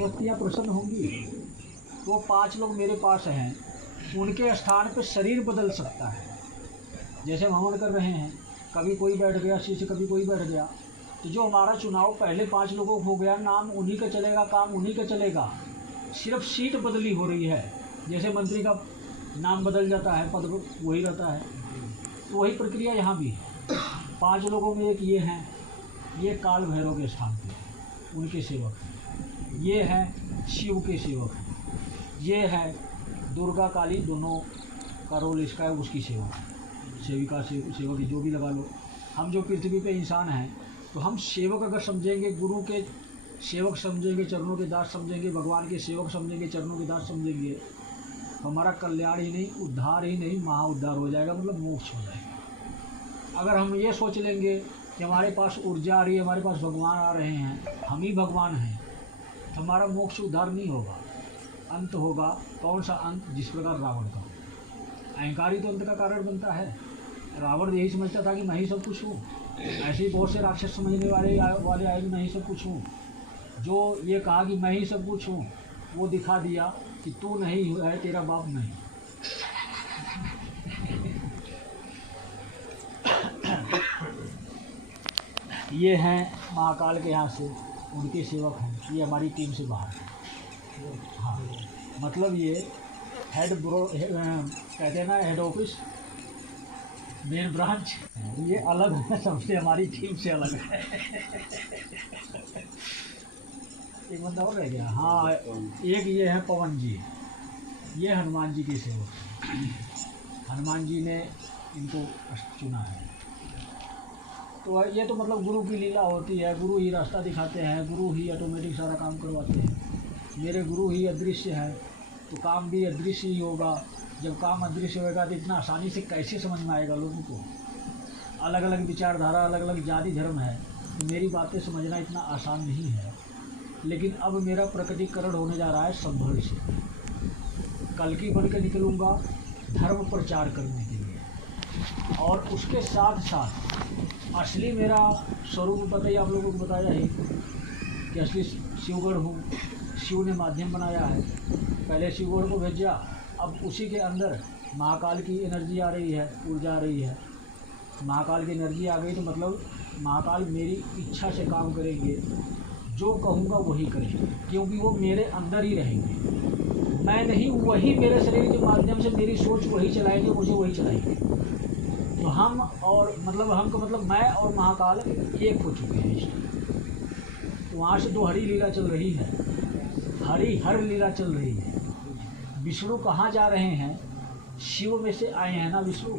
शक्तियाँ प्रसन्न होंगी। तो 5 लोग मेरे पास हैं, उनके स्थान पे शरीर बदल सकता है। जैसे हम हवन कर रहे हैं, कभी कोई बैठ गया शीश, कभी कोई बैठ गया, तो जो हमारा चुनाव पहले 5 लोगों को हो गया, नाम उन्हीं का चलेगा, काम उन्हीं का चलेगा, सिर्फ सीट बदली हो रही है। जैसे मंत्री का नाम बदल जाता है, पद वही रहता है, तो वही प्रक्रिया यहाँ भी है। 5 लोगों में एक ये हैं, ये काल भैरव के स्थान पे उनके सेवक हैं, ये हैं शिव के सेवक हैं, ये है दुर्गा काली, दोनों का रोल इसका है, उसकी सेवक, सेविका सेवक जो भी लगा लो। हम जो पृथ्वी पे इंसान हैं, तो हम सेवक अगर समझेंगे, गुरु के सेवक समझेंगे, चरणों के दास समझेंगे, भगवान के सेवक समझेंगे, चरणों के दास समझेंगे, तो हमारा कल्याण ही नहीं, उद्धार ही नहीं, महाउद्धार हो जाएगा, मतलब मोक्ष हो जाएगा। अगर हम ये सोच लेंगे कि हमारे पास ऊर्जा आ रही है, हमारे पास भगवान आ रहे हैं, हम ही भगवान हैं, तो हमारा मोक्ष उद्धार नहीं होगा, अंत होगा। कौन सा अंत? जिस प्रकार रावण का। अहंकार ही तो अंत का कारण बनता है। रावण यही समझता था कि मैं ही सब कुछ हूँ। ऐसे ही बहुत से राक्षस समझने वाले आए कि मैं ही सब कुछ हूँ। जो ये कहा कि मैं ही सब कुछ हूँ, वो दिखा दिया कि तू नहीं है, तेरा बाप नहीं। ये हैं महाकाल के यहाँ से, उनके सेवक हैं, ये हमारी टीम से बाहर है। हाँ, मतलब ये हेड कहते हैं ना, हेड ऑफिस, मेन ब्रांच, ये अलग है सबसे, हमारी टीम से अलग है। एक बंदा और रह गया। हाँ, एक ये है पवन जी, ये हनुमान जी के सेवक। हनुमान जी ने इनको चुना है। तो ये तो मतलब गुरु की लीला होती है, गुरु ही रास्ता दिखाते हैं, गुरु ही ऑटोमेटिक सारा काम करवाते हैं। मेरे गुरु ही अदृश्य है, तो काम भी अदृश्य ही होगा। जब काम अदृश्य होगा तो इतना आसानी से कैसे समझ में आएगा लोगों को? अलग अलग विचारधारा, अलग अलग जाति धर्म है, तो मेरी बातें समझना इतना आसान नहीं है। लेकिन अब मेरा प्रकटीकरण होने जा रहा है संभल से। कल की बन के निकलूँगा धर्म प्रचार करने के लिए, और उसके साथ साथ असली मेरा स्वरूप बताइए, आप लोगों को बताया है कि असली शिवगढ़ हूँ। शिव ने माध्यम बनाया है, पहले शिवगढ़ को भेजा, अब उसी के अंदर महाकाल की एनर्जी आ रही है, ऊर्जा आ रही है। महाकाल की एनर्जी आ गई तो मतलब महाकाल मेरी इच्छा से काम करेंगे, जो कहूँगा वही करेंगे, क्योंकि वो मेरे अंदर ही रहेंगे। मैं नहीं, वही मेरे शरीर के माध्यम से मेरी सोच वही चलाएंगे, मुझे वही चलाएंगे। तो हम और मतलब हम को मतलब मैं और महाकाल एक हो चुके हैं। तो वहाँ से दो हरी लीला चल रही है, हरी हर लीला चल रही है। विष्णु कहाँ जा रहे हैं? शिव में से आए हैं ना विष्णु।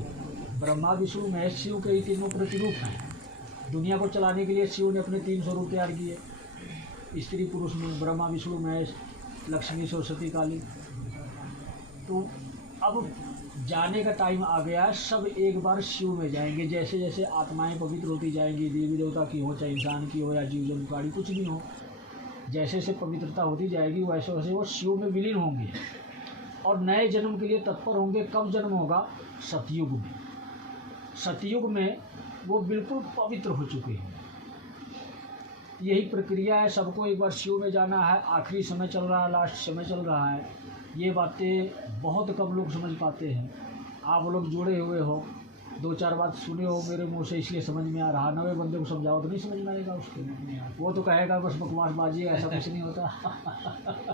ब्रह्मा विष्णु महेश शिव के ही तीनों प्रतिरूप हैं। दुनिया को चलाने के लिए शिव ने अपने 3 स्वरूप तैयार किए, स्त्री पुरुष में, ब्रह्मा विष्णु महेश, लक्ष्मी सरस्वती काली। तो अब जाने का टाइम आ गया है, सब एक बार शिव में जाएंगे। जैसे जैसे आत्माएं पवित्र होती जाएंगी, देवी देवता की हो, चाहे इंसान की हो या जीव जंतुकारी कुछ भी हो, जैसे जैसे पवित्रता होती जाएगी वैसे वैसे वो शिव में विलीन होंगे और नए जन्म के लिए तत्पर होंगे। कब जन्म होगा? सतयुग में। सतयुग में वो बिल्कुल पवित्र हो चुके हैं। यही प्रक्रिया है, सबको एक बार शिव में जाना है। आखिरी समय चल रहा है, लास्ट समय चल रहा है। ये बातें बहुत कम लोग समझ पाते हैं। आप लोग जुड़े हुए हो, 2-4 बात सुने हो मेरे मुंह से, इसलिए समझ में आ रहा। 90 बंदे को समझाओ तो नहीं समझ में आएगा उसके, वो तो कहेगा बस बकवासबाजी है, ऐसा कुछ नहीं होता।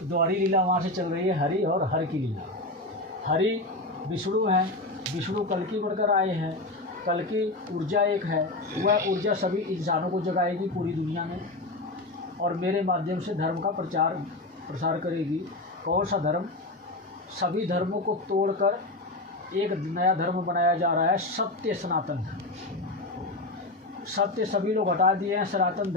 द्वारी लीला वहाँ से चल रही है, हरि और हर की लीला। हरि विष्णु हैं, विष्णु कल की बढ़कर आए हैं। कल की ऊर्जा एक है, वह ऊर्जा सभी इंसानों को जगाएगी पूरी दुनिया में, और मेरे माध्यम से धर्म का प्रसार करेगी। कौन सा धर्म? सभी धर्मों को तोड़कर एक नया धर्म बनाया जा रहा है, सत्य सनातन धर्म। सत्य सभी लोग हटा दिए हैं। सनातन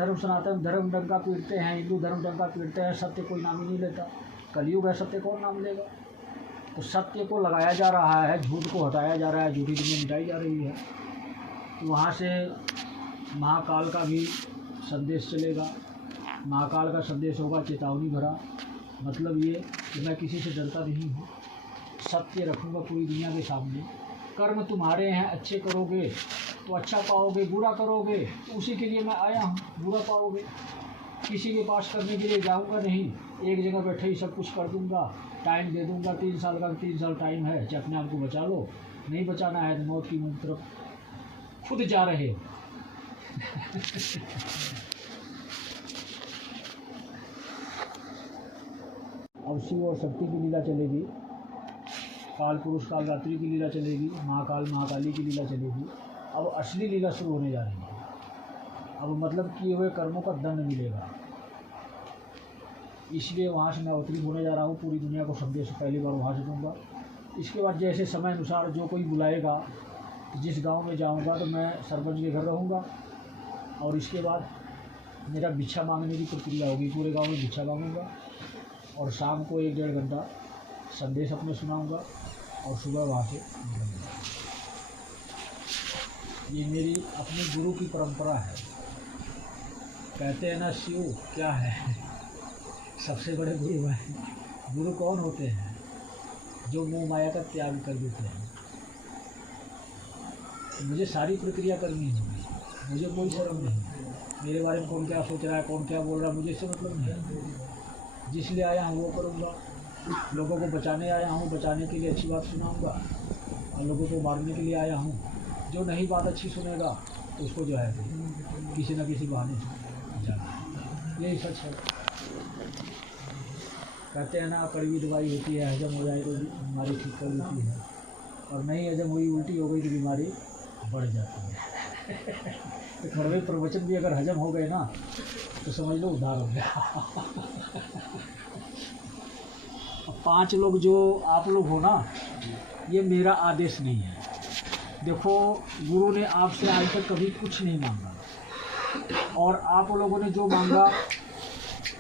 धर्म डंका पीटते हैं, हिंदू धर्म डंका पीटते हैं, सत्य कोई नाम ही नहीं लेता। कलयुग है, सत्य कौन नाम लेगा? तो सत्य को लगाया जा रहा है, झूठ को हटाया जा रहा है, झूठी दुनिया मिटाई जा रही है। तो वहाँ से महाकाल का भी संदेश चलेगा। महाकाल का संदेश होगा चेतावनी भरा, मतलब ये कि मैं किसी से डरता नहीं हूँ, सत्य रखूँगा पूरी दुनिया के सामने। कर्म तुम्हारे हैं, अच्छे करोगे तो अच्छा पाओगे, बुरा करोगे तो उसी के लिए मैं आया हूँ, बुरा पाओगे। किसी के पास करने के लिए जाऊंगा नहीं, एक जगह बैठे ही सब कुछ कर दूंगा, टाइम दे दूंगा 3 साल का, 3 साल टाइम है, चाहे अपने आप को बचा लो, नहीं बचाना है तो मौत की मुंह तरफ खुद जा रहे हो। अब शिव और शक्ति की लीला चलेगी, काल पुरुष काल रात्रि की लीला चलेगी, महाकाल महाकाली की लीला चलेगी। अब असली लीला शुरू होने जा रही है। अब मतलब किए हुए कर्मों का दंड मिलेगा, इसलिए वहाँ से मैं अवतरित होने जा रहा हूँ। पूरी दुनिया को संदेश पहली बार वहाँ से दूँगा। इसके बाद जैसे समय अनुसार जो कोई बुलाएगा, जिस गांव में जाऊँगा तो मैं सरपंच के घर रहूँगा, और इसके बाद मेरा भिक्षा मांगने की प्रक्रिया होगी। पूरे गांव में भिक्षा मांगूँगा और शाम को 1-1.5 घंटा संदेश अपने सुनाऊँगा और सुबह वहाँ से निकलूँगा। ये मेरी अपने गुरु की परंपरा है। कहते हैं ना, शिव क्या है, सबसे बड़े गुरु हैं। गुरु कौन होते हैं? जो मोह माया का त्याग कर देते हैं। मुझे सारी प्रक्रिया करनी होगी, मुझे कोई शर्म नहीं। मेरे बारे में कौन क्या सोच रहा है, कौन क्या बोल रहा है, मुझे इससे मतलब नहीं है। जिस लिए आया हूँ वो करूँगा। लोगों को बचाने आया हूँ, बचाने के लिए अच्छी बात सुनाऊँगा, और लोगों को मारने के लिए आया हूँ। जो नहीं बात अच्छी सुनेगा तो उसको जो है किसी न किसी बहाने से जाना, यही सच है। कहते हैं ना, कड़वी दवाई होती है, हजम हो जाए तो बीमारी ठीक कर देती है, और नहीं हजम हुई, उल्टी हो गई तो बीमारी बढ़ जाती है। तो कड़वे प्रवचन भी अगर हजम हो गए ना तो समझ लो उद्धार हो गया। अब 5 लोग जो आप लोग हो ना, ये मेरा आदेश नहीं है। देखो, गुरु ने आपसे आज तक कभी कुछ नहीं मांगा, और आप लोगों ने जो मांगा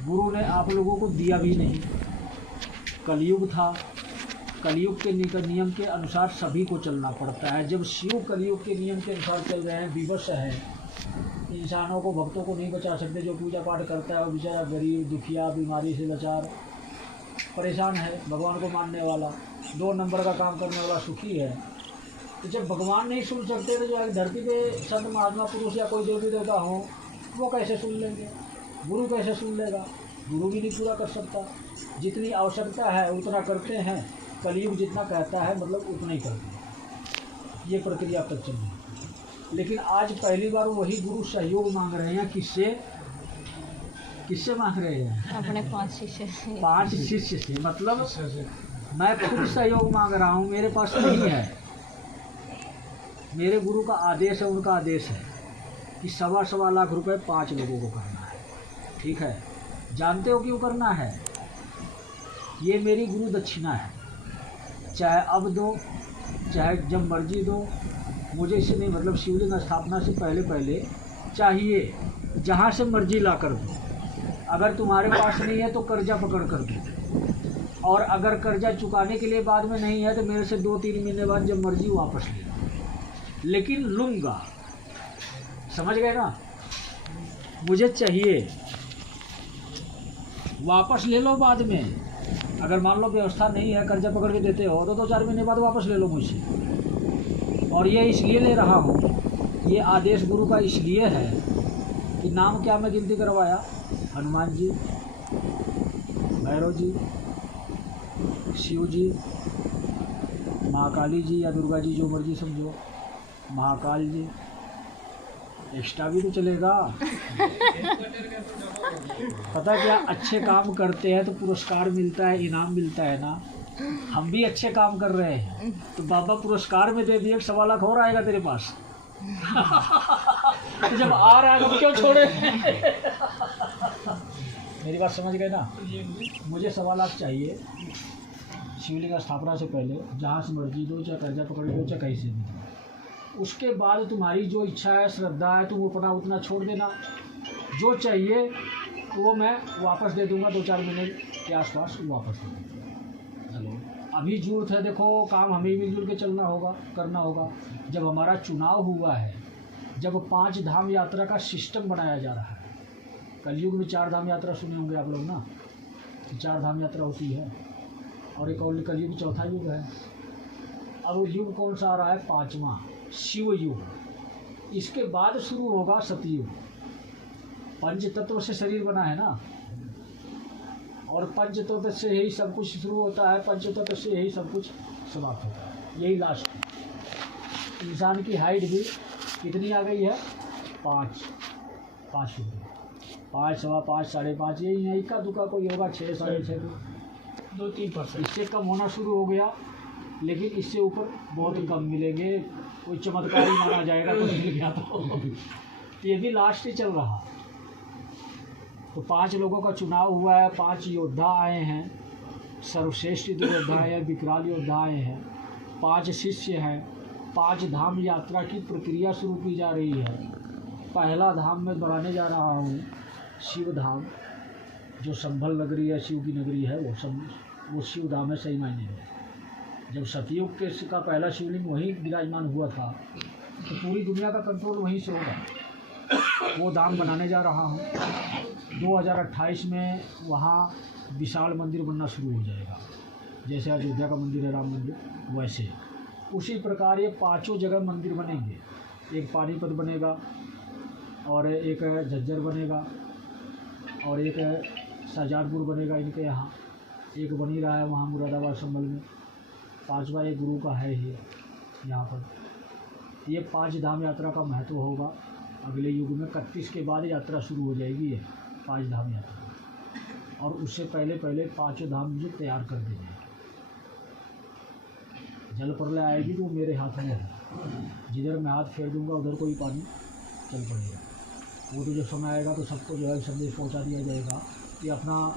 गुरु ने आप लोगों को दिया भी नहीं। कलयुग था, कलयुग के नियम के अनुसार सभी को चलना पड़ता है। जब शिव कलयुग के नियम के अनुसार चल रहे हैं, विवश है, इंसानों को, भक्तों को नहीं बचा सकते। जो पूजा पाठ करता है वो बेचारा गरीब, दुखिया, बीमारी से लाचार, परेशान है। भगवान को मानने वाला, 2 नंबर का काम करने वाला सुखी है। तो जब भगवान नहीं सुन सकते तो जो है धरती पे संत महात्मा पुरुष या कोई देवी देवता हो, वो कैसे सुन लेंगे? गुरु कैसे सुन लेगा? गुरु भी नहीं पूरा कर सकता। जितनी आवश्यकता है उतना करते हैं, कलयुग जितना कहता है मतलब उतना ही करते हैं। ये प्रक्रिया तक चल रही है। लेकिन आज पहली बार वही गुरु सहयोग मांग रहे हैं। किससे मांग रहे हैं? अपने 5 शिष्य से। 5 शिष्य से, मतलब मैं खुद सहयोग मांग रहा हूँ, मेरे पास नहीं है। मेरे गुरु का आदेश है, उनका आदेश है कि 1.25 लाख रुपए 5 लोगों को करना है। ठीक है, जानते हो क्यों करना है? ये मेरी गुरु दक्षिणा है। चाहे अब दो, चाहे जब मर्जी दो, मुझे इससे नहीं मतलब। शिवलिंग स्थापना से पहले चाहिए, जहाँ से मर्जी ला कर दो। अगर तुम्हारे पास नहीं है तो कर्जा पकड़ कर दो, और अगर कर्जा चुकाने के लिए बाद में नहीं है तो मेरे से 2-3 महीने बाद जब मर्जी वापस ले, लेकिन लूँगा। समझ गए ना? मुझे चाहिए, वापस ले लो बाद में। अगर मान लो व्यवस्था नहीं है, कर्जा पकड़ के देते हो तो 2-4 महीने बाद वापस ले लो मुझसे। और ये इसलिए ले रहा हूँ, ये आदेश गुरु का इसलिए है कि नाम क्या मैं गिनती करवाया? हनुमान जी, भैरव जी, शिव जी, महाकाली जी या दुर्गा जी, जो मर्जी समझो, महाकाल जी। एक्स्ट्रा भी तो चलेगा। पता क्या, अच्छे काम करते हैं तो पुरस्कार मिलता है, इनाम मिलता है ना। हम भी अच्छे काम कर रहे हैं तो बाबा पुरस्कार में दे दिए, 1.25 लाख और आएगा तेरे पास। तो जब आ रहा है तो क्यों छोड़े? मेरी बात समझ गए ना? मुझे 1.25 लाख चाहिए शिवलिंग स्थापना से पहले, जहाँ से मर्जी दो, चाहे कर्जा पकड़ दो, चाहे कहीं से भी दो। उसके बाद तुम्हारी जो इच्छा है, श्रद्धा है, तुम अपना उतना छोड़ देना। जो चाहिए वो मैं वापस दे दूंगा, 2-4 महीने के आसपास वापस दे दूँगा। चलो, अभी जरूरत है, देखो काम हमें मिलजुल के चलना होगा, करना होगा। जब हमारा चुनाव हुआ है, जब 5 धाम यात्रा का सिस्टम बनाया जा रहा है। कलयुग में 4 धाम यात्रा सुने होंगे आप लोग ना, 4 धाम यात्रा होती है, और एक और कलयुग 4था युग है। अब युग कौन सा आ रहा है? 5वां शिव युग। इसके बाद शुरू होगा सतयुग। पंच तत्व से शरीर बना है ना, और पंच तत्व से ही सब कुछ शुरू होता है, पंच तत्व से यही सब कुछ समाप्त होता है, यही लास्ट है। इंसान की हाइट भी कितनी आ गई है? 5 फुट, 5, सवा 5, 5.5, यही है। इक्का दुक्का कोई होगा 6, 6.5, 2-3%। इससे कम होना शुरू हो गया, लेकिन इससे ऊपर बहुत कम मिलेंगे। कोई चमत्कारी माना जाएगा तो मिल गया तो ये भी लास्ट ही चल रहा। तो 5 लोगों का चुनाव हुआ है, 5 योद्धा आए हैं, सर्वश्रेष्ठ योद्धा है, विकराल योद्धा आए हैं, 5 शिष्य हैं, 5 धाम यात्रा की प्रक्रिया शुरू की जा रही है। पहला धाम मैं बढ़ाने जा रहा हूँ, शिव धाम, जो संभल नगरी है, शिव की नगरी है, वो शिव धाम है सही मायने में। जब सतयुग के का पहला शिवलिंग वहीं विराजमान हुआ था, तो पूरी दुनिया का कंट्रोल वहीं से होगा। वो धाम बनाने जा रहा हूँ। 2028 में वहाँ विशाल मंदिर बनना शुरू हो जाएगा, जैसे अयोध्या का मंदिर है राम मंदिर, वैसे उसी प्रकार ये 5 जगह मंदिर बनेंगे। एक पानीपत बनेगा, और एक झज्जर बनेगा, और एक शाहजहाँपुर बनेगा इनके यहाँ, एक बन ही रहा है वहाँ मुरादाबाद संभल में, 5वां एक गुरु का है ही यहाँ पर। ये 5 धाम यात्रा का महत्व होगा अगले युग में। 31 के बाद यात्रा शुरू हो जाएगी ये 5 धाम यात्रा, और उससे पहले 5 धाम मुझे तैयार कर देंगे। जल प्रलय आएगी तो मेरे हाथ में है, जिधर मैं हाथ फेर दूंगा उधर कोई पानी चल पड़ेगा। वो तो जब समय आएगा तो सबको जो है संदेश पहुंचा दिया जाएगा कि अपना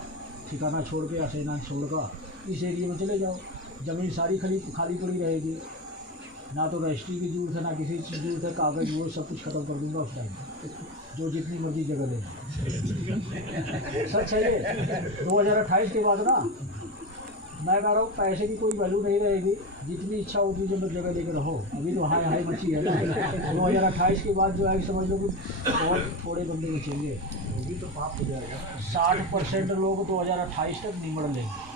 ठिकाना छोड़ के या सेना छोड़कर इस एरिया में चले जाओ। ज़मीन सारी खाली पड़ी रहेगी, ना तो रजिस्ट्री की जरूरत है, ना किसी चीज़ की जरूरत है, कागज़ वो सब कुछ ख़त्म कर दूंगा उस टाइम, जो जितनी मर्जी जगह ले। सच है ये। 2028 के बाद ना, मैं कह रहा हूँ पैसे की कोई वैल्यू नहीं रहेगी, जितनी इच्छा होगी जब जगह लेकर रहो। अभी तो हाई मची है ना। 2028 के बाद जो है समझ लो कि बहुत थोड़े बंदे बचेंगे, वो भी तो पाप हो जाएगा। 60% लोग 2028 तक निमड़ लेंगे।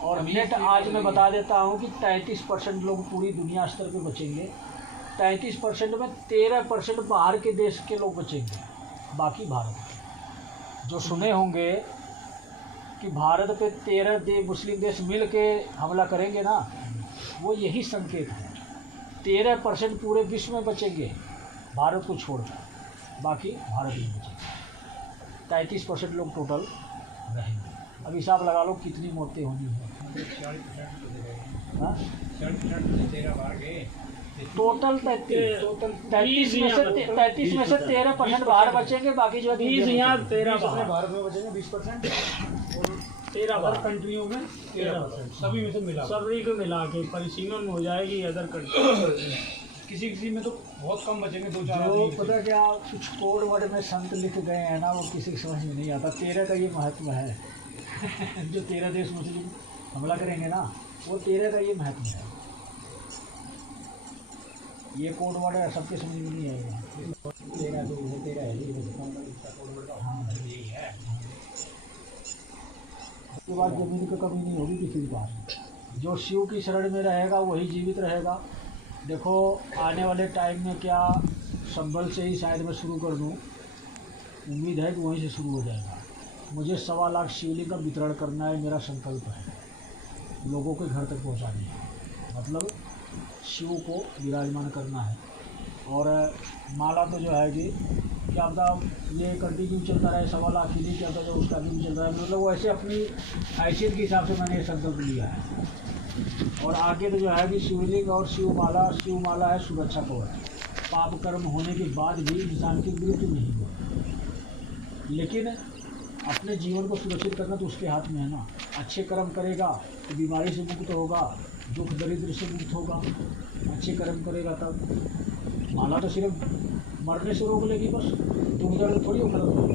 और नेट आज मैं बता देता हूँ कि 33% लोग पूरी दुनिया स्तर पे बचेंगे। 33% में 13% बाहर के देश के लोग बचेंगे, बाकी भारत। जो सुने होंगे कि भारत पे 13 मुस्लिम देश मिल के हमला करेंगे ना, वो यही संकेत है। 13% पूरे विश्व में बचेंगे भारत को छोड़कर, बाकी भारत में बचेंगे। 33% लोग टोटल रहेंगे। अब हिसाब लगा लो कितनी मौतें होनी है। टोटल 33 में से 13% बाहर बचेंगे, बाकी जो 20 यहाँ 13 भारत में बचेंगे, 20% और 13 बाहर कंट्रियों में 13%। सभी में से मिला, सभी को मिला के परिसीमन हो जाएगी अदर कंट्री। किसी में तो बहुत कम बचेंगे, 2-4। जो पता क्या कुछ कोड वर्ड में संत लिख गए हैं ना, वो किसी की समझ में नहीं आता। 13 का ये महत्व है। जो 13 देश मुस्लिम हमला करेंगे ना, वो 13 का ये महत्व है। ये कोड वर्ड है, सबके समझ में नहीं आएगा। 13 तो है, 13 है, ये कोड वर्ड। हाँ यही है। उसके बाद जमीन की कमी नहीं होगी किसी के पास। जो शिव की शरण में रहेगा वही जीवित रहेगा। देखो आने वाले टाइम में क्या संभल से ही शायद मैं शुरू कर दूँ, उम्मीद है कि वहीं से शुरू हो जाएगा। मुझे 1.25 लाख शिवलिंग का वितरण करना है, मेरा संकल्प है। लोगों के घर तक पहुंचानी है, मतलब शिव को विराजमान करना है। और माला तो जो है कि क्या पता ये कंटिन्यू चलता रहे, 1.25 लाख ही नहीं चलता, जो उसका भी चल रहा है। मतलब वो ऐसे अपनी हैसियत के हिसाब से मैंने ये संकल्प लिया है। और आगे तो जो है कि शिवलिंग और शिव माला है सुरक्षा कवच। पाप कर्म होने के बाद भी इंसान की मृत्यु नहीं हुई, लेकिन अपने जीवन को सुरक्षित करना तो उसके हाथ में है ना। अच्छे कर्म करेगा तो बीमारी से मुक्त होगा, दुख दरिद्र से मुक्त होगा। अच्छे कर्म करेगा तब। माला तो सिर्फ मरने से रोक लेगी, बस दुख दर्द थोड़ी खत्म होगी,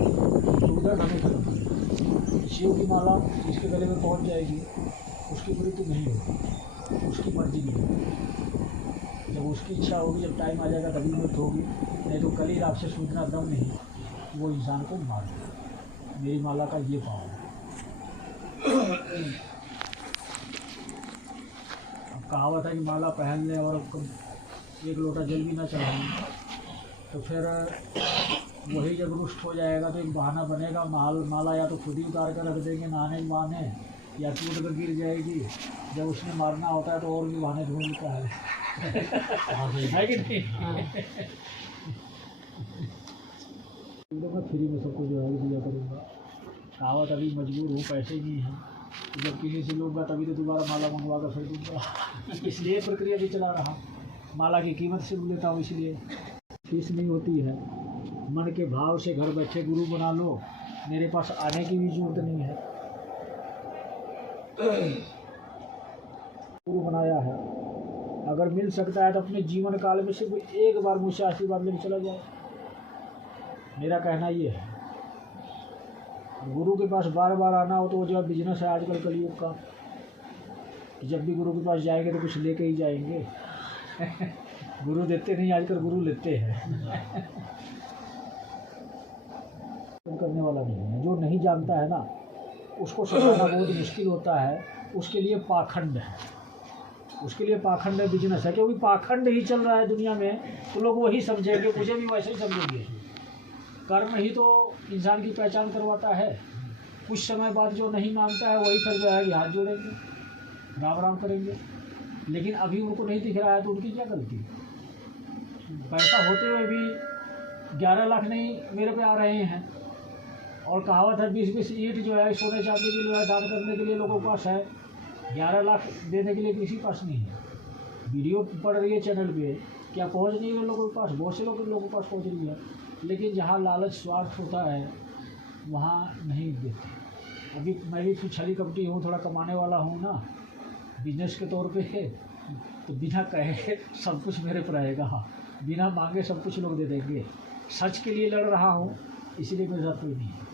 दुख दर्द हमें खत्म होगी। शिव की माला जिसके गले में पहुंच जाएगी उसकी मृत्यु नहीं होगी, उसकी मर्जी नहीं होगी। जब उसकी इच्छा होगी, जब टाइम आ जाएगा तभी मृत्यु होगी, नहीं तो कल ही रात से सूचना दम नहीं, वो इंसान को मार देगा। मेरी माला का ये पावर है। अब कहावत है कि माला पहनने और 1 लोटा जल भी ना चढ़ाएं, तो फिर वही जब रुष्ट हो जाएगा तो एक बहाना बनेगा, माला या तो खुद ही उतार कर रख देंगे नहाने के बहाने, या टूट कर गिर जाएगी। जब उसने मारना होता है तो और भी बहाने ढूंढता है है कि नहीं? तो मैं फ्री में सबको जो है दिया करूँगा। कहावत अभी मजबूर हूँ, पैसे नहीं हैं, तो जब किसी से लूँगा तभी तो दोबारा माला मंगवा कर फिर दूँगा। इसलिए प्रक्रिया भी चला रहा, माला की कीमत से लेता हूँ, इसलिए फीस नहीं होती है। मन के भाव से घर बैठे गुरु बना लो, मेरे पास आने की भी जरूरत नहीं है। गुरु बनाया है, अगर मिल सकता है तो अपने जीवन काल में सिर्फ एक बार मुझसे आशीर्वाद लेकर चला जाए, मेरा कहना ये है। गुरु के पास बार बार आना हो तो वो जो बिजनेस है आजकल कलयुग का, जब भी गुरु के पास जाएंगे तो कुछ लेके ही जाएंगे। गुरु देते नहीं, आजकल गुरु लेते हैं। करने वाला नहीं है, जो नहीं जानता है ना उसको समझाना बहुत मुश्किल होता है। उसके लिए पाखंड है, उसके लिए पाखंड है, बिजनेस है, क्योंकि पाखंड ही चल रहा है दुनिया में, तो लोग वही समझेंगे, मुझे भी वैसे ही समझेंगे। कर्म ही तो इंसान की पहचान करवाता है। कुछ समय बाद जो नहीं मानता है वही फिर जो है हाथ जोड़ेंगे, राम राम करेंगे, लेकिन अभी उनको नहीं दिख रहा है तो उनकी क्या गलती? पैसा होते हुए भी 11 लाख नहीं मेरे पे आ रहे हैं, और कहावत है 20-20 ईंट जो है सोने चांदी के लिए दान करने के लिए लोगों के पास है, 11 लाख देने के लिए किसी पास नहीं है। वीडियो पड़ रही है चैनल पे, क्या पहुंच नहीं है लोगों के पास? बहुत से लोगों के पास पहुंच रही है, लेकिन जहाँ लालच स्वार्थ होता है वहाँ नहीं देते। अभी मैं भी कुछ छली कपटी हूँ, थोड़ा कमाने वाला हूँ ना बिजनेस के तौर पे, तो बिना कहे सब कुछ मेरे पर आएगा, बिना मांगे सब कुछ लोग दे देंगे। सच के लिए लड़ रहा हूँ, इसीलिए मेरे साथ कोई नहीं है।